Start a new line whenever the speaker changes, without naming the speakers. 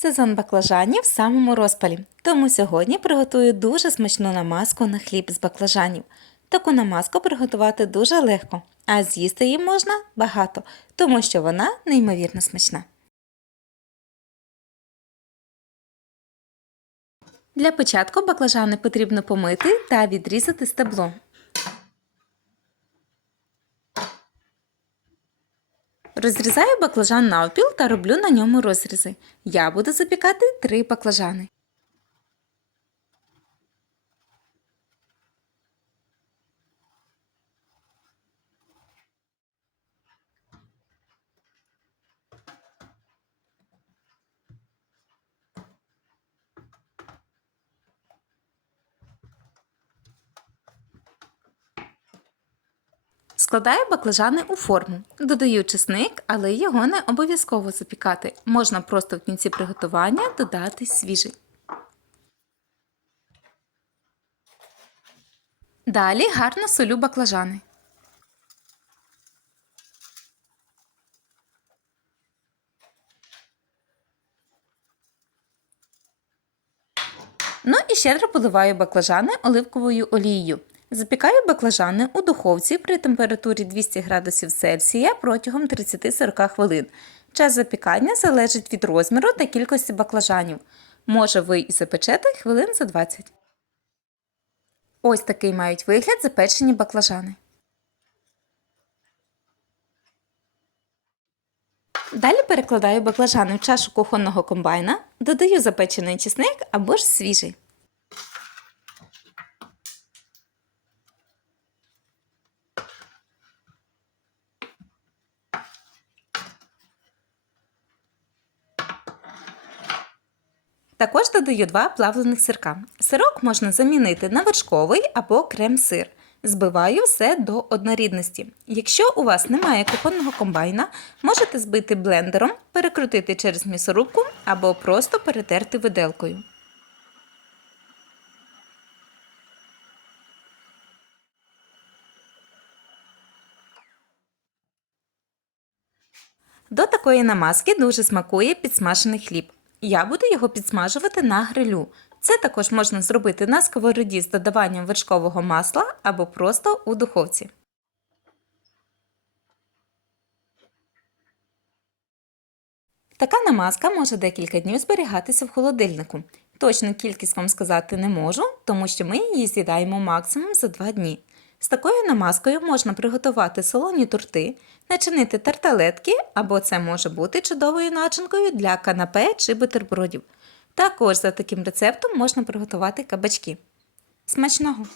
Сезон баклажанів в самому розпалі, тому сьогодні приготую дуже смачну намазку на хліб з баклажанів. Таку намазку приготувати дуже легко, а з'їсти її можна багато, тому що вона неймовірно смачна. Для початку баклажани потрібно помити та відрізати стебло. Розрізаю баклажан навпіл та роблю на ньому розрізи. Я буду запікати три баклажани. Складаю баклажани у форму. Додаю чесник, але його не обов'язково запікати. Можна просто в кінці приготування додати свіжий. Далі гарно солю баклажани. Ну і щедро поливаю баклажани оливковою олією. Запікаю баклажани у духовці при температурі 200 градусів Цельсія протягом 30-40 хвилин. Час запікання залежить від розміру та кількості баклажанів. Може ви і запечете хвилин за 20. Ось такий мають вигляд запечені баклажани. Далі перекладаю баклажани в чашу кухонного комбайна, додаю запечений чесник або ж свіжий. Також додаю два плавлених сирка. Сирок можна замінити на вершковий або крем-сир. Збиваю все до однорідності. Якщо у вас немає кухонного комбайна, можете збити блендером, перекрутити через м'ясорубку або просто перетерти виделкою. До такої намазки дуже смакує підсмажений хліб. Я буду його підсмажувати на грилю. Це також можна зробити на сковороді з додаванням вершкового масла або просто у духовці. Така намазка може декілька днів зберігатися в холодильнику. Точну кількість вам сказати не можу, тому що ми її з'їдаємо максимум за 2 дні. З такою намазкою можна приготувати солоні торти, начинити тарталетки, або це може бути чудовою начинкою для канапе чи бутербродів. Також за таким рецептом можна приготувати кабачки. Смачного!